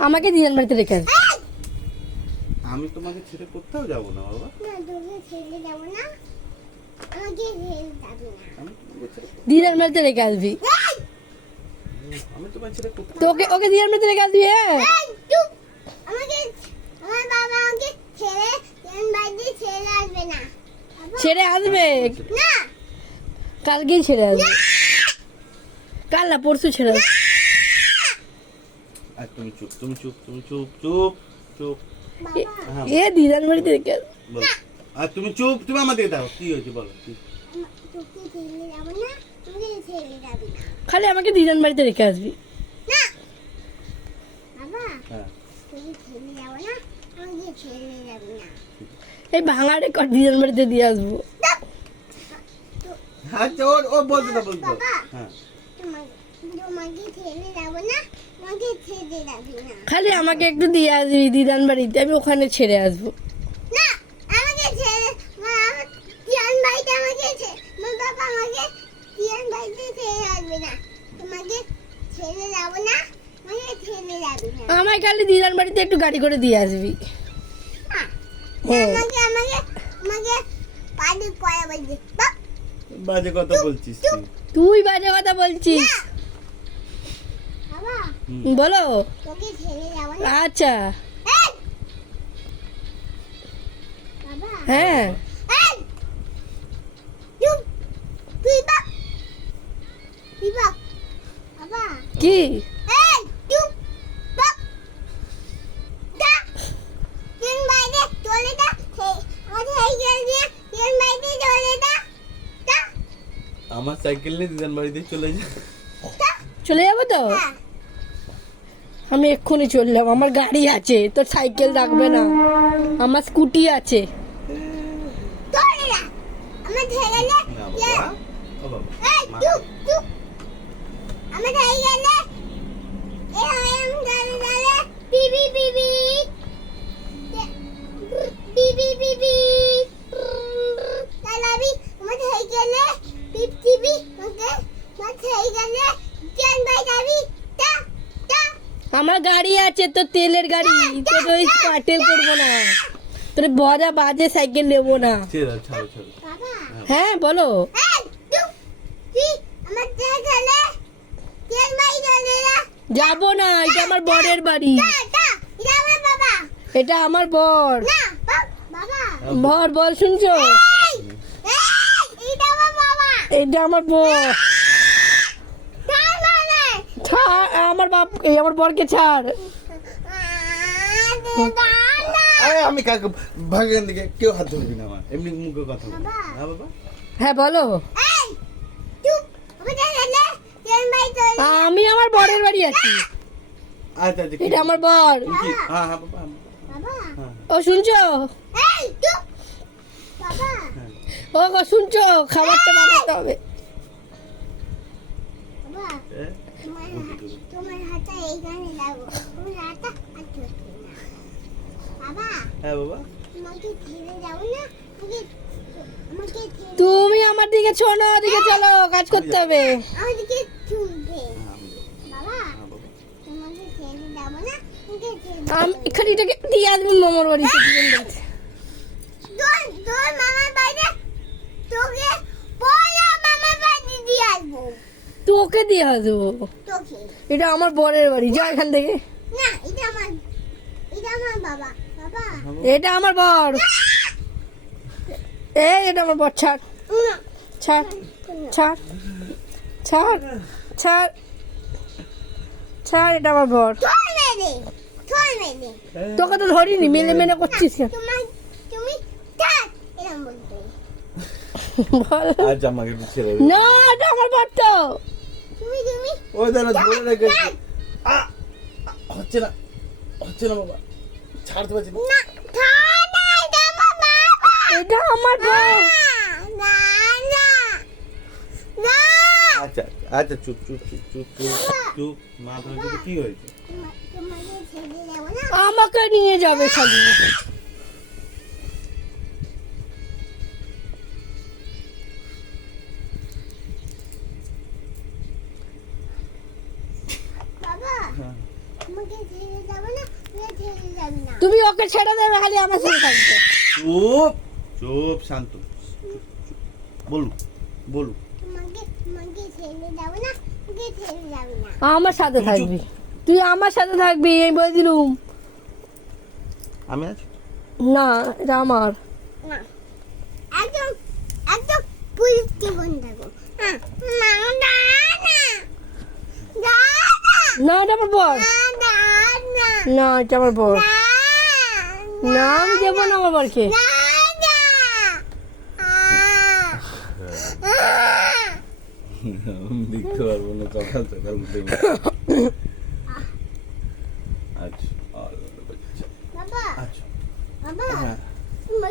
আমাকে দিদান বাড়িতে রেখে আসবি আমি তোমাকে ছেড়ে কোথাও যাব না বাবা। দিদান বাড়িতে রেখে আসবি। তোকে ওকে দিদান বাড়িতে রেখে আসবি হ্যাঁ? এই, চুপ! আমাকে আমার বাবা আমাকে ছেড়ে আসবে না। বাবা, ছেড়ে আসবে? না! কালকেই ছেড়ে আসবে। কাল না পরশু ছেড়ে তুমি চুপ তুমি চুপ তুমি চুপ চুপ চুপ। হ্যাঁ এ দিদান বাড়িতে রেখে আসবে বলো। আর তুমি চুপ তুমি আমাদের দাও কি হয়েছে বলো খালি আমাকে দিদান বাড়িতে রেখে আসবি। হ্যাঁ। এই ভাঙা রেকর্ড দিদান বাড়িতে দিয়ে আসব। আচ্ছা ও বলতে বলতে হ্যাঁ। খালি আমাকে একটু দিয়ে আসবি দিদান বাড়িতে আমি ওখানে ছেড়ে আসব। না আমাকে ছেড়ে মা আমার টিয়ান বাড়িতে আমাকে ছে- মা আমাকে টিয়ান বাড়িতে ছেড়ে আসবে না। তোমাকে ছেড়ে যাব না আমাকে ছেড়ে যাবি আমায় খালি দিদান বাড়িতে একটু গাড়ি করে দিয়ে আসবি। হ্যাঁ। আমাকে আমাকে আমাকে পানি করা বাপ, বাজে কথা বলছিস তুই। তুই বাজে কথা বলছিস। বলো। তোকে ছেড়ে যাব না। আচ্ছা। হ্যাঁ! কি এই! চুপ! বাপ! যা! ট্রেন বাইরে চলে যা। সেই- আমার সাইকেল দিয়ে ট্রেন বাইরে চলে যা। যা! আমার সাইকেল নিয়ে দিদান বাড়িতে চলে যা! চলে যাব তো হ্যাঁ। আমি এক্ষুনি চললাম আমার গাড়ি আছে তোর সাইকেল রাখবে না আমার স্কুটি আছে। আমার সাইকেলে না ট্রেন- বাবা ও বাবা এই, মা- চুপ! চুপ! আমার সাইকেলে এ আয়াম গাড়ি গাড়ি পিপি পিপি পিপি পিপি চালাবি আমার সাইকেলে পিপ টিপি ওকে আমার সাইকেলে ট্রেন বাই যাবি টা টা আমার গাড়ি আছে তো তেলের গাড়ি। তোর ওই পাটেল করব না। তোর বড়া বাজে সাইকেল নেব না। হ্যাঁ বলো। যাব না এটা আমার বরের বাড়ি। এটা আমার বর। বাবা বর বল শুনছো? এটা আমার বর তার মানে ছাড় আমার বাপ এই আমার বরকে ছাড়। আরে আমি কাকে ভাগেন দিকে কেউ হাত ধরবি না আমার এমনি মুখে কথা বল। বাবা। হ্যাঁ বাবা? হ্যাঁ বলো। আমি জানলে ট্রেন বাই চলে আমি আমার বরের বাড়ি আছি। আচ্ছা আচ্ছা এটা আমার বর। হ্যাঁ হ্যাঁ বাবা হ্যাঁ, বাবা। ও শুনছো? এই চুপ। বাবা। ও শুনছো? খাবারটা বানাতে হবে। তোমার হাতটা এইখানে লাগো তোমার হাতটা আর ধরছি না বাবা হ্যাঁ বাবা তোমাকে ছেড়ে যাব না আমাকে আমাকে ছেড়ে তুমি আমার দিকে শোনো দিকে চলো কাজ করতে হবে। চুলবে। হ্যাঁ আমি বাবা। হ্যাঁ তোমাকে ছেড়ে যাব না আমি এখানে এটাকে দিয়ে আসব মামার বাড়িতে তোর তোর মামার বাড়িতে তোকে পয়লা মামার বাড়ি দিয়ে আসব। তোকে দিয়ে আসব? এটা আমার বরের বাড়ি যা এখান থেকে। না এটা আমার এটা আমার বাবা বাবা। এটা আমার বর। এই এটা আমার বর ছাড়। না, ছাড় ছাড় ছাড় ছাড়। ছাড় এটা আমার বর। তোকে তো ধরিনি মেলে মেলে করছিস কেন? তুমি বল। না এটা আমার বর তো। ওই দাঁড়া ধরে রেখেছি! হচ্ছে না হচ্ছে না বাবা। ছাড়তে পারছি না। না থাক না এটা আমার বাবা। এটা আমার বর না না না। আচ্ছা আচ্ছা চুপ চুপ চুপ চুপ চুপ চুপ। মা ধরে কি হয়েছে? আমাকে নিয়ে যাবে খালি ওকে ছেড়ে দেবে খালি আমার সাথে থাকবে চুপ চুপ শান্ত। বলুন বলুন তোমাকে তোমাকে ছেড়ে যাবে না তুই ছেড়ে যাবি না। আমার সাথে থাকবি। তুই আমার সাথে থাকবি এই বলে দিলুম। আমি আছি? না এটা আমার। না। একদম একদম পুলিশ জীবন থাকো না না না না। না এটা আমার বর। না না না। না এটা আমার বর। না আমি দেবো না আমার বরকে না না আমি দেখতে পারব না সকাল সকাল উঠে আচ্ছা আচ্ছা হ্যাঁ। না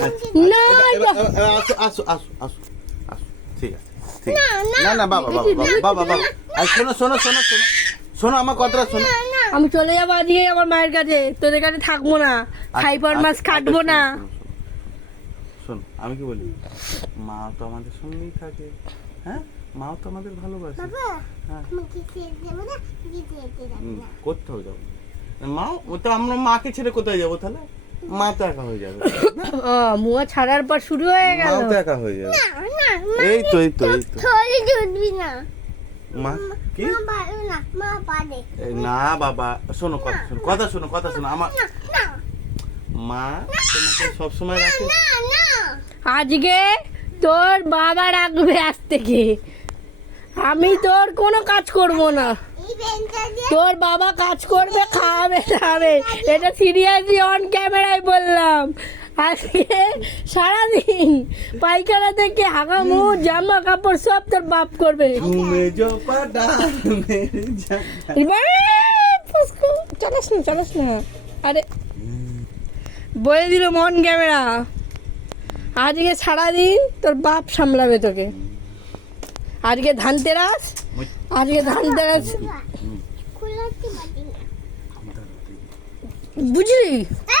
আচ্ছা। না এবার- এটা- এবার- এবার আসো আসো আসো আসো আসো ঠিক আছে ঠিক আছে। না। না না বাবা বাবা বাবা বাবা বাবা আর শোনো শোনো শোনো শোনো শোনো আমার কথাটা শোনো আমি চলে যাব আজকে আমার মায়ের কাছে। তোদের কাছে থাকব না। খাই পর মাছ আচ্ছা, কাটবো আচ্ছা, না। শোনো, আমি কি বলি? মা তো আমাদের সঙ্গেই থাকে। হ্যাঁ? মাও তো আমাদের ভালোবাসে। বাবা হ্যাঁ। তোমাকে ছেড়ে যাব মা ও তো আমরা মাকে ছেড়ে কোথায় যাব তাহলে? মা তো একা হয়ে যাবে। ও মুয়া ছাড়ার পর শুরু হয়ে গেল। মাও তো একা হয়ে যাবে। না না মা এই তো এই তো এই তো। না। মা কি? না বাবা শোনো কথা শোনো কথা শোনো কথা শোনো আমার মা তোমাকে সবসময় রাখে? না না। আজকে তোর বাবা রাখবে আজ থেকে। আমি তোর কোনো কাজ করব না। তোর বাবা কাজ করবে খাওয়াবে দাবে এটা সিরিয়াসলি অন ক্যামেরায় বললাম। আজকে সারাদিন পায়খানা থেকে হাগামু জামা কাপড় সব তোর বাপ করবে। চালাস না চালাস না। আরে বলে দিল মন ক্যামেরা। আজকে সারাদিন তোর বাপ সামলাবে তোকে। আজকে ধানতেরাস আজকে ধানতেরাস খোলাতে পারি না। বুঝলি? এ